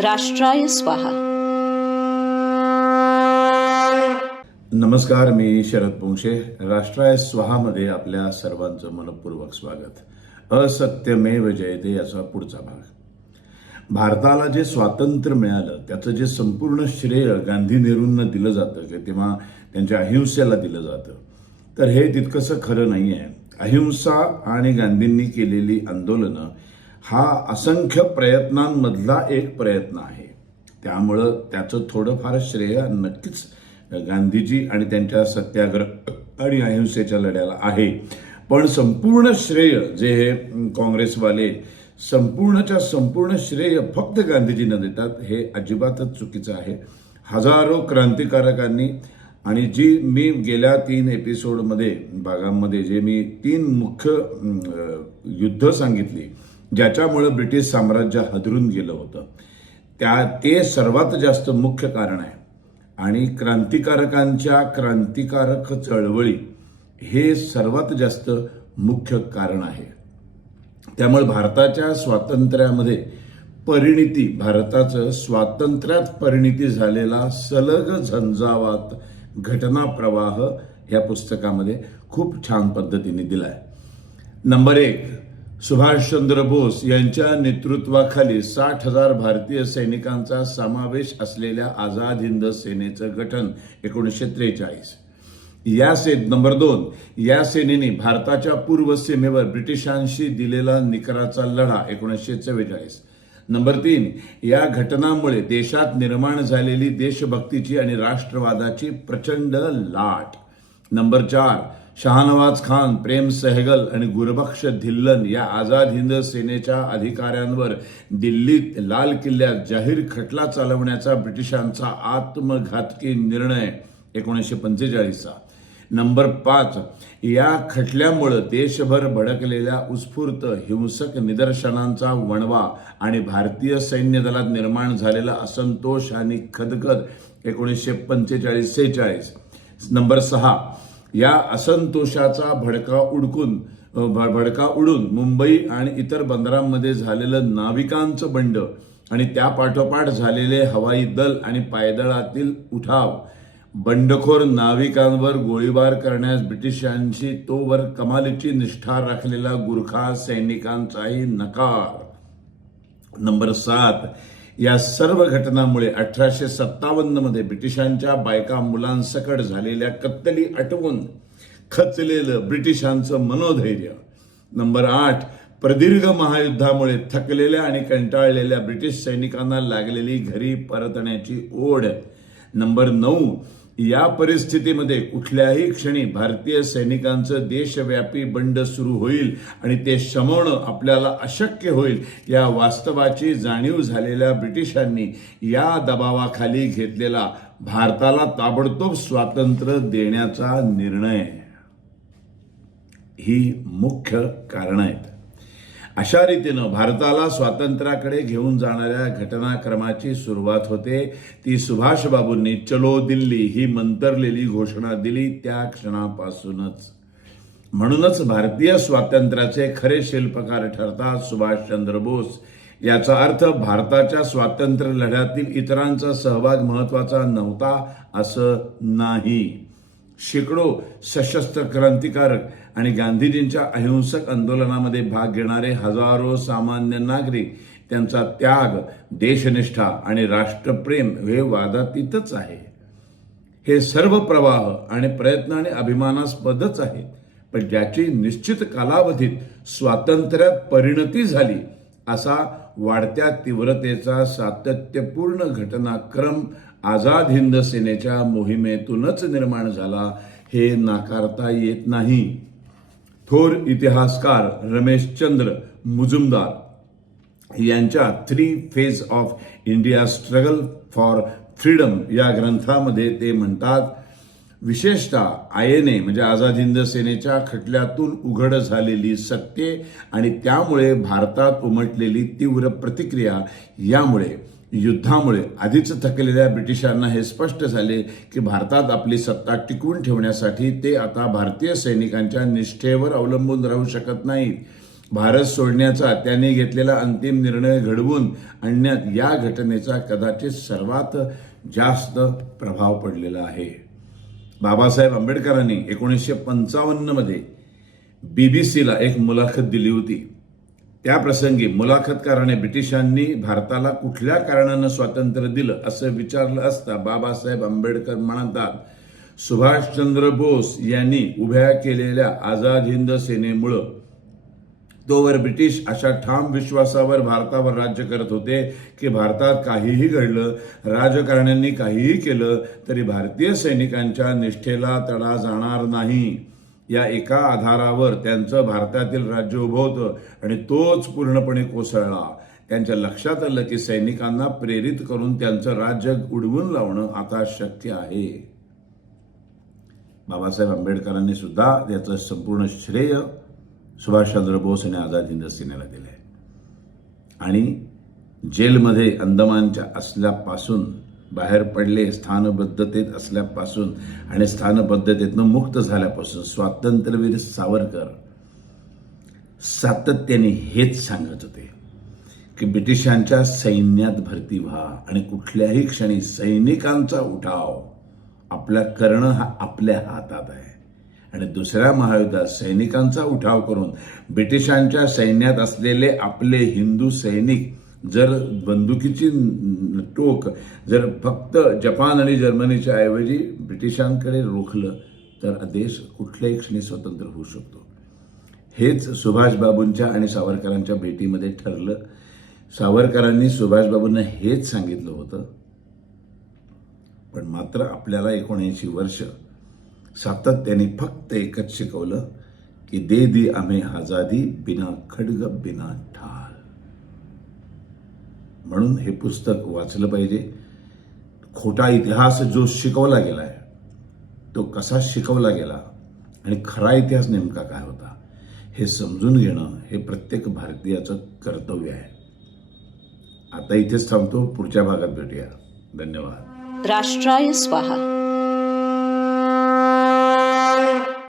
राष्ट्राय स्वाहा. नमस्कार, मी शरद पोंक्षे. राष्ट्राय स्वाहामध्ये आपल्या सर्वांचं मनपूर्वक स्वागत. असत्यमेव जयते याचा पुढचा भाग. भारताला जे स्वातंत्र्य मिळालं त्याचं जे संपूर्ण श्रेय गांधी नेहरूंना दिलं जातं की तेव्हा त्यांच्या अहिंसेला दिलं जातं, तर हे तितकंसं खरं नाही आहे. अहिंसा आणि गांधींनी केलेली आंदोलनं हा असंख्य प्रयत्नांमधला एक प्रयत्न आहे. त्यामुळं त्याचं थोडंफार श्रेय नक्कीच गांधीजी आणि त्यांच्या सत्याग्रह आणि अहिंसेच्या लढ्याला आहे. पण संपूर्ण श्रेय जे हे काँग्रेसवाले संपूर्णच्या संपूर्ण श्रेय फक्त गांधीजींना देतात, हे अजिबातच चुकीचं आहे. हजारो क्रांतिकारकांनी आणि जी मी गेल्या 3 एपिसोडमध्ये भागांमध्ये जे मी 3 मुख्य युद्ध सांगितली ज्याच्यामुळे ब्रिटिश साम्राज्य हादरून गेलं होतं, ते सर्वात जास्त मुख्य कारण आहे. आणि क्रांतिकारकांच्या क्रांतिकारक चळवळी हे सर्वात जास्त मुख्य कारण आहे. त्यामुळे भारताच्या स्वातंत्र्यामध्ये भारताचं स्वातंत्र्यात परिणिती झालेला सलग झंझावात घटना प्रवाह या पुस्तकामध्ये खूप छान पद्धतीने दिलाय. नंबर 1, सुभाषचंद्र बोस यांच्या नेतृत्वाखाली 60,000 भारतीय सैनिकांचा समावेश असलेल्या आझाद हिंद सेनेचं गठन 1943. नंबर 2, या सेनेने भारताच्या पूर्व सीमेवर ब्रिटिशांशी दिलेला निकराचा लढा 1944. नंबर 3, या घटनांमुळे देशात निर्माण झालेली देशभक्तीची आणि राष्ट्रवादाची प्रचंड लाट. नंबर 4, शहानवाज खान, प्रेम सहगल आणि गुरबख्श धिल्लन या आझाद हिंद सेनेच्या अधिकाऱ्यांवर दिल्लीत लाल किल्ल्यात जाहीर खटला चालवण्याचा ब्रिटिशांचा आत्मघातकी निर्णय 1945. नंबर 5, या खटल्यामुळे देशभर भडकलेल्या उत्स्फूर्त हिंसक निदर्शनांचा वणवा आणि भारतीय सैन्य दलात निर्माण झालेला असंतोष आणि खदखद 1945-46. नंबर 6, या असंतोषाचा भडका उडून मुंबई आणि इतर बंदरांमध्ये झालेलं नाविकांचं बंड आणि त्यापाठोपाठ झालेले हवाई दल आणि पायदळातील उठाव, बंडखोर नाविकांवर गोळीबार करण्यास ब्रिटिशांशी तोवर कमालीची निष्ठा राखलेला गुरखा सैनिकांचाही नकार. नंबर 7, या सर्व घटनांमुळे 1857 मध्ये ब्रिटिशांच्या बायका मुलांसकट झालेल्या कत्तली आटवून खचलेलं ब्रिटिशांचं मनोधैर्य. नंबर 8, प्रदीर्घ महायुद्धामुळे थकलेल्या आणि कंटाळलेल्या ब्रिटिश सैनिकांना लागलेली घरी परतण्याची ओढ. नंबर 9, या परिस्थितीमध्ये कुठल्याही क्षणी भारतीय सैनिकांचं देशव्यापी बंड सुरू होईल आणि ते शमवणं आपल्याला अशक्य होईल या वास्तवाची जाणीव झालेल्या ब्रिटिशांनी या दबावाखाली घेतलेला भारताला ताबडतोब स्वातंत्र्य देण्याचा निर्णय. ही मुख्य कारणं आहेत. अशा रीतीनं भारताला स्वातंत्र्याकडे घेऊन जाणाऱ्या घटनाक्रमाची सुरुवात होते. ती सुभाषबाबूंनी चलो दिल्ली ही मंतरलेली घोषणा दिली त्या क्षणापासूनच. म्हणूनच भारतीय स्वातंत्र्याचे खरे शिल्पकार ठरतात सुभाषचंद्र बोस. याचा अर्थ भारताच्या स्वातंत्र्य लढ्यातील इतरांचा सहभाग महत्वाचा नव्हता असं नाही. शेकडो सशस्त्र क्रांतिकारक आणि गांधीजींच्या अहिंसक आंदोलनामध्ये भाग घेणारे हजारो सामान्य नागरिक, त्यांचा त्याग, देशनिष्ठा आणि राष्ट्रप्रेम हे वादातीतच आहे. हे सर्व प्रवाह आणि प्रयत्न आणि अभिमानास्पदच आहेत, पण ज्याची निश्चित कालावधीत स्वातंत्र्यात परिणती झाली असा वाढत्या तीव्रतेचा सातत्यपूर्ण घटनाक्रम आझाद हिंद सेनेच्या मोहिमेतूनच निर्माण झाला, हे नाकारता येत नाही. थोर इतिहासकार रमेशचंद्र मुजुमदार यांच्या 3 phase of India struggle for freedom या ग्रंथामध्ये ते म्हणतात, विशेषतः आयएनए म्हणजे आझाद हिंद सेनेच्या खटल्यातून उघड झालेली सत्ये आणि त्यामुळे भारतात उमटलेली तीव्र प्रतिक्रिया, यामुळे युद्धामुळे आधीच थकलेल्या ब्रिटिशांना हे स्पष्ट झाले की भारतात आपली सत्ता टिकवून ठेवण्यासाठी ते आता भारतीय सैनिकांच्या निष्ठेवर अवलंबून राहू शकत नाहीत. भारत सोडण्याचा त्यांनी घेतलेला अंतिम निर्णय घडवून आणण्यात या घटनेचा कदाचित सर्वात जास्त प्रभाव पडलेला आहे. बाबासाहेब आंबेडकरांनी 1955 मध्ये बीबीसीला एक मुलाखत दिली होती. त्या प्रसंगी मुलाखतकाराने ब्रिटिशांनी भारताला कुठल्या कारणानं स्वातंत्र्य दिलं असं विचारलं असता बाबासाहेब आंबेडकर म्हणतात, सुभाषचंद्र बोस यांनी उभ्या केलेल्या आझाद हिंद सेनेमुळं. तोवर ब्रिटिश अशा ठाम विश्वासावर भारतावर राज्य करत होते की भारतात काहीही घडलं, राजकारण्यांनी काहीही केलं तरी भारतीय सैनिकांच्या निष्ठेला तडा जाणार नाही. या एका आधारावर त्यांचं भारतातील राज्य उभं होतं आणि तोच पूर्णपणे कोसळला. त्यांच्या लक्षात आलं की सैनिकांना प्रेरित करून त्यांचं राज्य उडवून लावणं आता शक्य आहे. बाबासाहेब आंबेडकरांनी सुद्धा याचं संपूर्ण श्रेय सुभाषचंद्र बोस आणि आझाद हिंद सेनेला दिले. आणि जेलमध्ये अंदमानच्या असल्यापासून बाहेर पडले, स्थानबद्धतेत असल्यापासून आणि स्थानबद्धतेतनं मुक्त झाल्यापासून स्वातंत्र्यवीर सावरकर सातत्याने हेच सांगत होते की ब्रिटिशांच्या सैन्यात भरती व्हा आणि कुठल्याही क्षणी सैनिकांचा उठाव आपल्या करणं हा आपल्या हातात आहे. आणि दुसऱ्या महायुद्धात सैनिकांचा उठाव करून ब्रिटिशांच्या सैन्यात असलेले आपले हिंदू सैनिक जर बंदुकीची टोक जर फक्त जपान आणि जर्मनीच्या ऐवजी ब्रिटिशांकडे रोखलं तर देश कुठल्याही क्षणी स्वतंत्र होऊ शकतो. हेच सुभाषबाबूंच्या आणि सावरकरांच्या भेटीमध्ये ठरलं. सावरकरांनी सुभाषबाबूंना हेच सांगितलं होतं. पण मात्र आपल्याला 79 वर्ष सातत्याने फक्त एकच शिकवलं की दे दी आम्ही आझादी बिना खड्ग बिना ढाल. म्हणून हे पुस्तक वाचलं पाहिजे. खोटा इतिहास जो शिकवला गेलाय तो कसा शिकवला गेला आणि खरा इतिहास नेमका काय होता हे समजून घेणं हे प्रत्येक भारतीयाचं कर्तव्य आहे. आता इथेच थांबतो. पुढच्या भागात भेटूया. धन्यवाद. राष्ट्राय स्वाहा.